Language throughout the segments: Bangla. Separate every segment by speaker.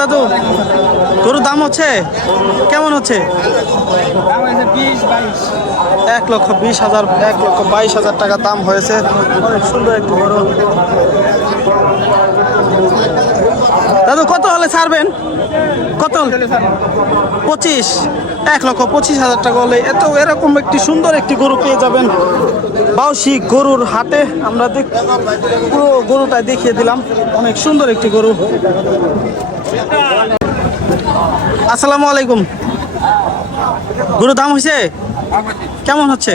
Speaker 1: দাদু, গরুর দাম হচ্ছে? কেমন হচ্ছে? এক লক্ষ বিশ হাজার, এক লক্ষ বাইশ হাজার টাকা দাম হয়েছে। অনেক সুন্দর একটি গরু। দাদু, কত হলে ছাড়বেন? কত পঁচিশ। এক লক্ষ পঁচিশ হাজার টাকা হলে এত এরকম একটি সুন্দর একটি গরু পেয়ে যাবেন। বাউসি গরুর হাটে আমরা দেখ পুরো গরুটা দেখিয়ে দিলাম। অনেক সুন্দর একটি গরু। আসসালামু আলাইকুম। গরুর দাম হয়েছে? কেমন হচ্ছে?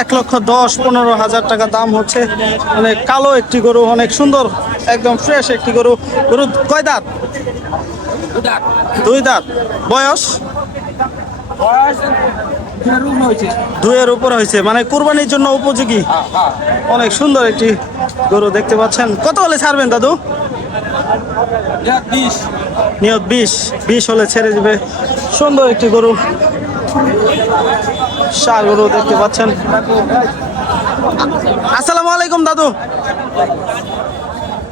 Speaker 1: এক লক্ষ দশ পনেরো হাজার টাকা দাম হচ্ছে। অনেক কালো একটি গরু অনেক সুন্দর একদম ফ্রেশ একটি গরু। গরু কয় দাঁত? দুই দাঁত। বয়স? দুইয়ের উপর হয়েছে। মানে কুরবানির জন্য উপযোগী। অনেক সুন্দর একটি গরু দেখতে পাচ্ছেন। কত হলে ছাড়বেন দাদু? নিয়ত বিশ। বিশ হলে ছেড়ে দিবে। সুন্দর একটি গরু। সার গরু দেখতে পাচ্ছেন। আসসালামু আলাইকুম, দাদু।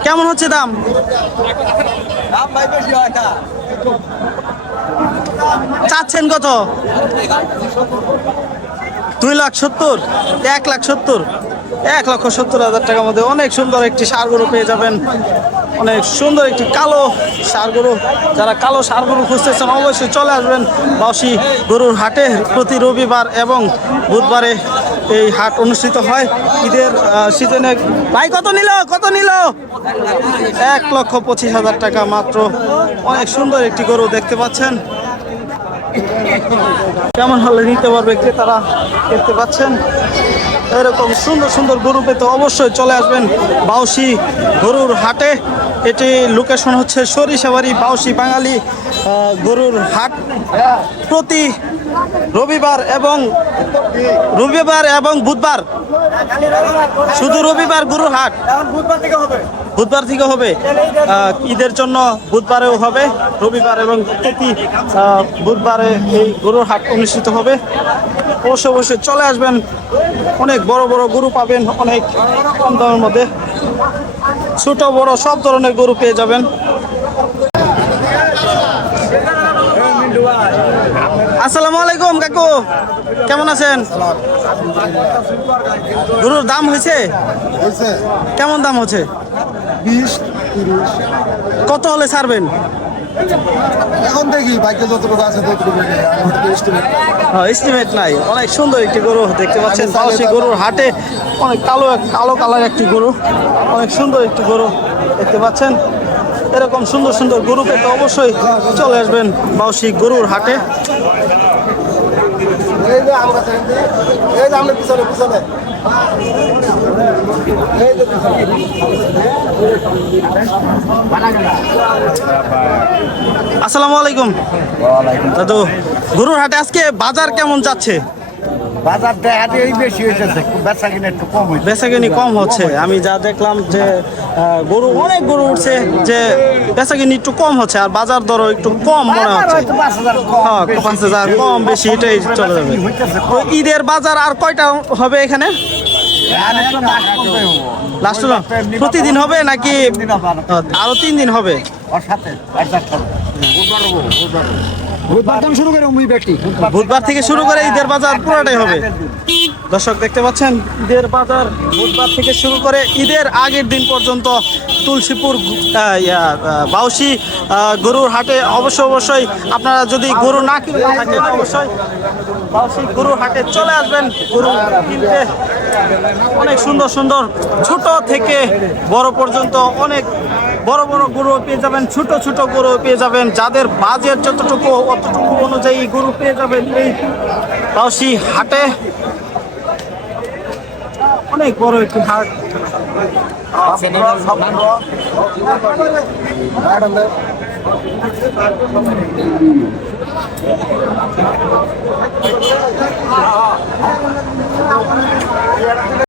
Speaker 1: কেমন হচ্ছে দাম? চাচ্ছেন কত? দুই লাখ সত্তর, এক লাখ সত্তর। এক লক্ষ সত্তর হাজার টাকার মধ্যে অনেক সুন্দর একটি সার গরু পেয়ে যাবেন। অনেক সুন্দর একটি কালো সার গরু যারা কালো সার গরু খুঁজতেছেন, অবশ্যই চলে আসবেন বাউসি গরুর হাটে প্রতি রবিবার এবং বুধবারে এই হাট অনুষ্ঠিত হয়। ঈদের সিজনে ভাই, কত নিল? কত নিল? এক লক্ষ পঁচিশ হাজার টাকা মাত্র। অনেক সুন্দর একটি গরু দেখতে পাচ্ছেন। কেমন হলে নিতে পারবে ক্রেতারা দেখতে পাচ্ছেন? এরকম সুন্দর সুন্দর গরু পেতে অবশ্যই চলে আসবেন বাউসি গরুর হাটে। এটি লোকেশন হচ্ছে সরিষাবাড়ি, বাউসি বাঙালি গরুর হাট। প্রতি রবিবার এবং রবিবার এবং বুধবার। শুধু রবিবার গরুর হাট বুধবার থেকে হবে। ঈদের জন্য বুধবারেও হবে। রবিবার এবং প্রতি বুধবারে এই গরুর হাট অনুষ্ঠিত হবে। অবশ্যই অবশ্যই চলে আসবেন। অনেক বড় বড় গরু পাবেন। অনেক কম দামের মধ্যে। ছোট, বড় সব ধরনের গরু পেয়ে যাবেন। আসসালামু আলাইকুম কাকু। কেমন আছেন? গরুর দাম হয়েছে? কেমন দাম হচ্ছে? কত হলে ছাড়বেন?
Speaker 2: এখন দেখি বাইকে যতটুকু আছে তো estimate নেই।
Speaker 1: এস্টিমেট নাই। অনেক সুন্দর একটি গরু দেখতে পাচ্ছেন। বাউসি গরুর হাটে অনেক কালো কালো কালার একটি গরু। অনেক সুন্দর একটি গরু দেখতে পাচ্ছেন। এরকম সুন্দর সুন্দর গরু পেতে অবশ্যই চলে আসবেন বাউসি গরুর হাটে। আসসালামু আলাইকুম। দাদু গরুর হাটে আজকে বাজার কেমন যাচ্ছে?
Speaker 3: বাজার দেখাতে এই বেশি হয়েছে বেচা কিনা একটু কম হয়েছে
Speaker 1: বেচাকেনি কম হচ্ছে। আমি যা দেখলাম যে গরু অনেক গরু উঠছে যে বেচাকেনি একটু কম হচ্ছে আর বাজার দরও একটু কম মনে হচ্ছে।
Speaker 3: পাঁচ হাজার কম
Speaker 1: হ্যাঁ
Speaker 3: বেশি।
Speaker 1: পাঁচ হাজার কম বেশি এটাই চলে যাবে। ঈদের বাজার আর কয়টা হবে এখানে। লাস্ট প্রতিদিন হবে নাকি আরও তিন দিন হবে?
Speaker 3: ওর সাথে। বুধবার হব, বুধবার বুধবার থেকে শুরু করে মুই বেটি
Speaker 1: বুধবার থেকে শুরু করে ঈদের বাজার পুরোটাই হবে। দর্শক দেখতে পাচ্ছেন ঈদের বাজার বুধবার থেকে শুরু করে ঈদের আগের দিন পর্যন্ত তুলসীপুর বাউসি গরুর হাটে অবশ্যই অবশ্যই আপনারা যদি গরু না কিনে থাকেন অবশ্যই বাউসি গরুর হাটে চলে আসবেন। গরু কিনতে অনেক সুন্দর সুন্দর ছোট থেকে বড় পর্যন্ত অনেক বড় বড় গরু পেয়ে যাবেন, ছোট ছোট গরু পেয়ে যাবেন, যাদের বাজেট যতটুকু, অতটুকু অনুযায়ী গরু পেয়ে যাবেন এই বাউসি হাটে। অনেক বড় একটি হাট।